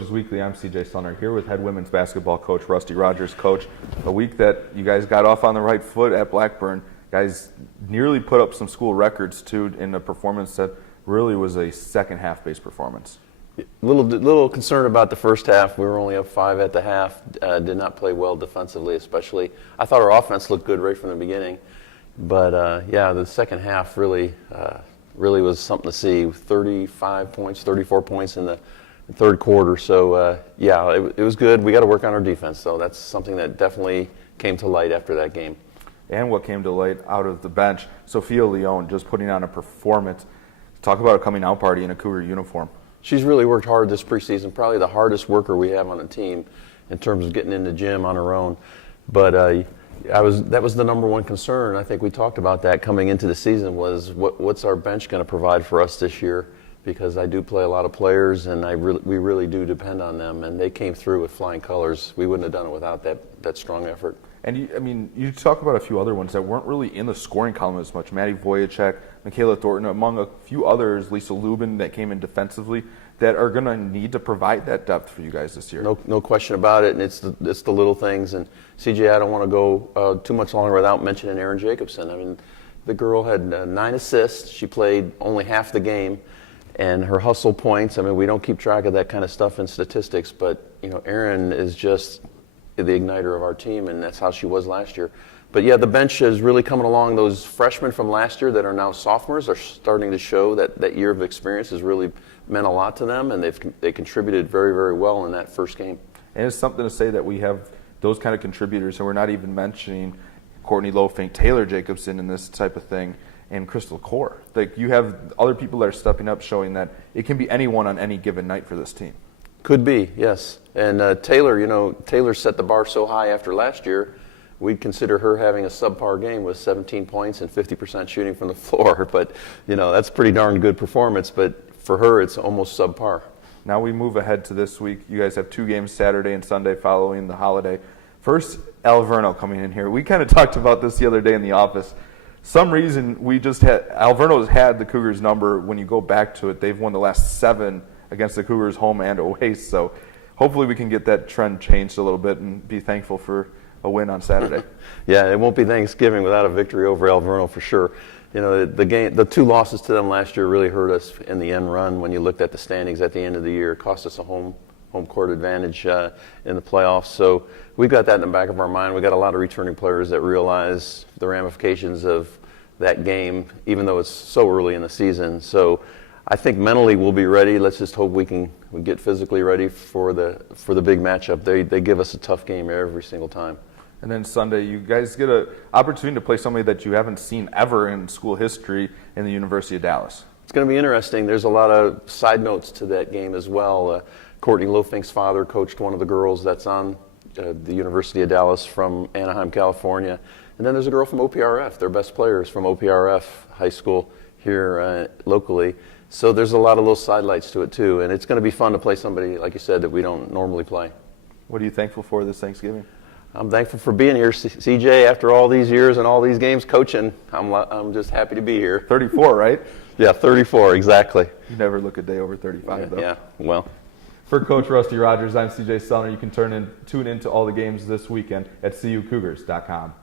Coach's Weekly. I'm CJ Sunner here with head women's basketball coach Rusty Rogers. Coach, a week that you guys got off on the right foot at Blackburn. Guys nearly put up some school records too in a performance that really was a second half based performance. Little concerned about the first half. We were only up 5 at the half. Did not play well defensively, especially. I thought our offense looked good right from the beginning, but the second half really was something to see. 35 points, 34 points in the third quarter. So it was good. We got to work on our defense, though. That's something that definitely came to light after that game. And what came to light out of the bench, Sophia Leone just putting on a performance. Talk about a coming out party in a Cougar uniform. She's really worked hard this preseason, probably the hardest worker we have on the team in terms of getting in the gym on her own. But that was the number one concern. I think we talked about that coming into the season was what's our bench going to provide for us this year, because I do play a lot of players and we really do depend on them, and they came through with flying colors. We wouldn't have done it without that strong effort. And you talk about a few other ones that weren't really in the scoring column as much. Maddie Voyacek, Michaela Thornton, among a few others, Lisa Lubin that came in defensively, that are going to need to provide that depth for you guys this year. No question about it, and it's the little things. And CJ, I don't want to go too much longer without mentioning Erin Jacobson. I mean, the girl had 9 assists. She played only half the game, and her hustle points. I mean, we don't keep track of that kind of stuff in statistics, but Erin is just the igniter of our team, and that's how she was last year. But yeah, the bench is really coming along. Those freshmen from last year that are now sophomores are starting to show that year of experience has really meant a lot to them, and they contributed very, very well in that first game. And it's something to say that we have those kind of contributors, and we're not even mentioning Courtney Lofink, Taylor Jacobson in this type of thing, and Crystal Core. Like, you have other people that are stepping up, showing that it can be anyone on any given night for this team. Could be, yes. And Taylor set the bar so high after last year, we'd consider her having a subpar game with 17 points and 50% shooting from the floor. But, that's pretty darn good performance. But for her, it's almost subpar. Now we move ahead to this week. You guys have 2 games Saturday and Sunday following the holiday. First, Alverno coming in here. We kind of talked about this the other day in the office. Some reason Alverno's had the Cougars' number. When you go back to it, they've won the last 7 against the Cougars home and away. So hopefully we can get that trend changed a little bit and be thankful for a win on Saturday. Yeah, it won't be Thanksgiving without a victory over Alverno for sure. The 2 losses to them last year really hurt us in the end run. When you looked at the standings at the end of the year, it cost us a home court advantage in the playoffs. So we've got that in the back of our mind. We've got a lot of returning players that realize the ramifications of that game, even though it's so early in the season. So I think mentally we'll be ready. Let's just hope we get physically ready for the big matchup. They give us a tough game every single time. And then Sunday, you guys get an opportunity to play somebody that you haven't seen ever in school history in the University of Dallas. It's going to be interesting. There's a lot of side notes to that game as well. Courtney Lofink's father coached one of the girls that's on the University of Dallas from Anaheim, California. And then there's a girl from OPRF. Their best players from OPRF High School here locally. So there's a lot of little sidelights to it too, and it's going to be fun to play somebody, like you said, that we don't normally play. What are you thankful for this Thanksgiving? I'm thankful for being here, CJ. After all these years and all these games coaching, I'm just happy to be here. 34, right? Yeah, 34, exactly. You never look a day over 35, though. Yeah, well. For Coach Rusty Rogers, I'm CJ Sunner. You can tune in to all the games this weekend at CUCougars.com.